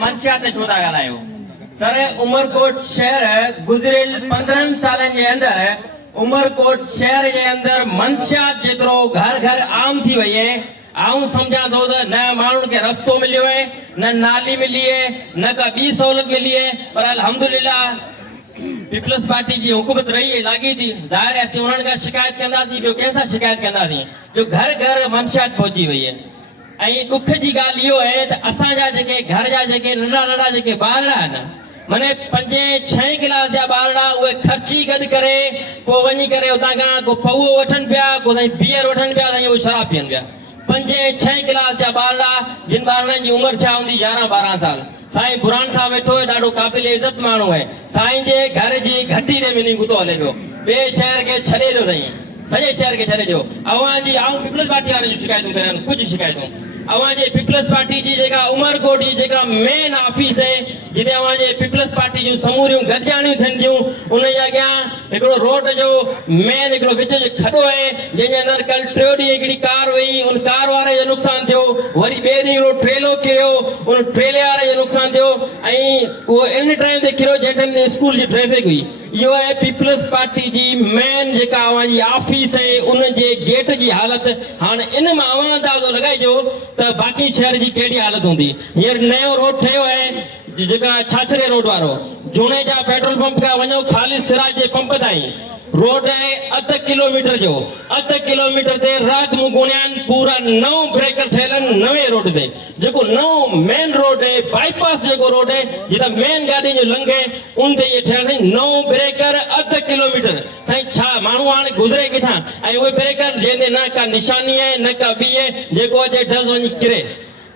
मंशा ते छो था ॻाल्हायो? सर, उमरकोट शहर गुज़िरियल 15 सालनि जे अंदरि उमरकोट शहर जे अंदरि मंशा जेतिरो घर घर आम थी वई आहे। आऊं समझा थो त न माण्हुनि खे रस्तो मिलियो आहे, न नाली मिली आहे, न का ॿी सहूलियत मिली आहे, पर अल्हम्दुलिल्लाह पीपल्स पार्टी जी हुकूमत रही है लागी थी। ज़ाहिर है असीं उन्हनि खां शिकायत कंदासीं, ॿियो कंहिंसां शिकायत कंदासीं जो घर घर मंशात पहुची वई है। ऐं ॾुख जी ॻाल्हि इहो आहे त असांजा जेके घर जा जेके नंढा नंढा जेके ॿारड़ा आहिनि, माने 5-6 क्लास जा ॿारड़ा उहे ख़र्ची गॾु करे को वञी करे उतां खां को पौओ वठनि पिया, को बियर वठनि पिया, उहे शराब पीअनि पिया। 5-6 क्लास जा ॿारड़ा जिन ॿारनि जी उमिरि छा हूंदी 11-12 साल। साईं बुरान साहब वेठो है, ॾाढो क़ाबिल इज़त माण्हू है। साईं जे घर जी घटी ते मिनी गुतो हले पियो, ॿिए शहर खे छॾे ॾियो साईं, सॼे शहर खे छॾे ॾियो। अवां जी आऊं पीपल्स पार्टी वारनि जूं शिकायतूं करियनि, कुझु शिकायतूं अवां जे पीपल्स पार्टी जी जेका उमरकोट जी जेका मेन ऑफिस है, जिते अवां जे पीपल्स पार्टी जूं समूरियूं गॾिजाणियूं थियनि थियूं, उन जे अॻियां हिकिड़ो रोड जो मेन हिकिड़ो विच जो खॾो आहे, जंहिंजे अंदरि कल 3 ॾींहं हिकिड़ी कार वई, उन कार वारे जो नुक़सानु थियो। वरी ॿिए ॾींहुं हिकिड़ो ट्रेलो किरियो, उन ट्रेले वारे जो नुक़सानु थियो। ऐं उहो इन टाइम ते किरियो जंहिं टाइम ते स्कूल जी ट्रैफिक हुई। इहो आहे पीपल्स पार्टी जी मेन जेका अवां जी ऑफिस है, उन जे गेट जी हालत। हाणे इन मां अवां अंदाज़ो लॻाइजो त बाक़ी शहर जी कहिड़ी हालत हूंदी। हींअर नयो रोड ठहियो आहे जेका छाछड़े रोड वारो, जूने जा पेट्रोल पंप खां वञो ख़ालिद सिराज जे पंप ताईं रोड है 1/2 किलोमीटर जो। 1/2 किलोमीटर ते रात मुगुणियान पूरा 9 ब्रेकर ठहियल नवे रोड ते, जेको नओं मेन रोड है, बाईपास जेको रोड है जितां मेन गाड़ी जो लंघे, उन ते ये ठहियल है 9 ब्रेकर 1/2 किलोमीटर। साईं छा माण्हू हाणे गुज़रे किथां? ऐं उहे ब्रेकर जंहिंते न का निशानी है, न का ॿी है, जेको अचे डज़ वञी किरे।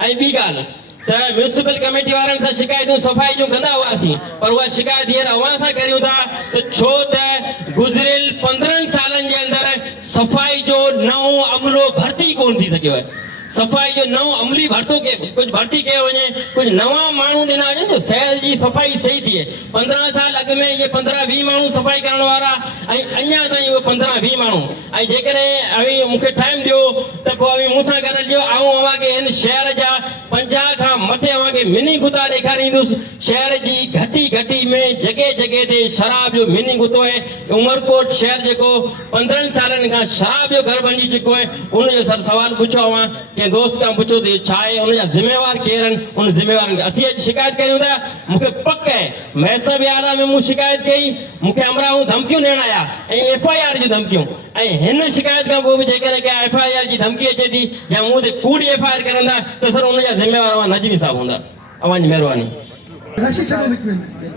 ऐं ॿी ॻाल्हि त म्यूनिसिपल कमेटी वारनि सां शिकायतूं सफ़ाई जूं कंदा हुआसीं, पर उहा शिकायत हींअर अवां सां करियूं था त छो त गुज़िरियल 15 सालनि जे अंदरि सफ़ाई जो नओं अमलो भर्ती कोन थी सघियो आहे। सफ़ाई जो नओं अमली भर्तो के कुछ भर्ती कयो वञे, कुछ नवा माण्हू ॾिना वञनि जो शहर जी सफ़ाई सही थिए। 15 साल अॻु में ये 15-20 माण्हू सफ़ाई करण वारा, ऐं अञा ताईं उहे 15-20 माण्हू। ऐं जेकॾहिं मूंखे टाइम ॾियो त पोइ मूंसां गॾिजो, ऐं अव्हांखे हिन शहर जा 50 खां मथे अव्हांखे मिनी गुता ॾेखारींदुसि। शहर जी घटी घटी में जॻह जॻह ते शराब जो मिनी गुतो आहे। उमरकोट शहर जेको 15 सालनि खां शराब जो घर बणिजी चुको आहे, उनजो सर सवाल पुछो अवां के दोस्त खां पुछो त छा आहे, उनजा ज़िम्मेवार केरु आहिनि, उन ज़िम्मेवारनि खे असीं अॼु शिकायत कयूं था। मूंखे पक आहे महसूब आला में मूं शिकायत कई, मूंखे अमराऊं धमकियूं ॾियण आया ऐं FIR जूं धमकियूं। ऐं हिन शिकायत खां पोइ बि जेकॾहिं कंहिं FIR जी धमकी अचे थी या मूं ते कूड़ी FIR करंदा त सर उनजा ज़िम्मेवार अवां नज़मी साहब हूंदा। अवां जी महिरबानी।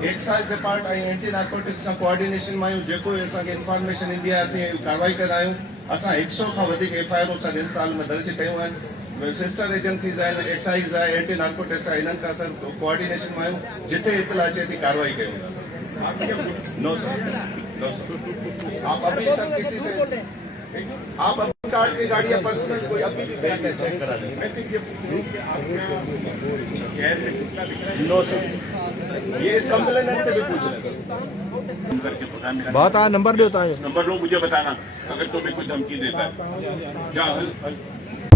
एक्साइज डिपार्ट ऐं एंटी नार्कोटिक्स सां कोऑर्डिनेशन में जेको असांखे इंफॉर्मेशन ईंदी आहे असीं कार्रवाई कंदा आहियूं। असां 100 खां वधीक FIR असां हिन साल में दर्ज कयूं आहिनि। सिस्टर एजेंसीज़ आहिनि, एक्साइज आहे, एंटी नार्कोटिक्स आहे, इन्हनि खां असां कोऑर्डिनेशन में आहियूं। जिते इतला अचे थी कार्रवाई कयूं। नो सर, नो सर, आप अभी सर किसी से आप अपनी कार की गाड़ी या पर्सनल कोई अभी भी बैठ चेक करा दें। नो सर, ये इस कंप्लेनेंट से भी पूछ रहे हैं। बात आ नंबर दो, नंबर लो मुझे बताना अगर तुम्हें कोई धमकी देता है क्या।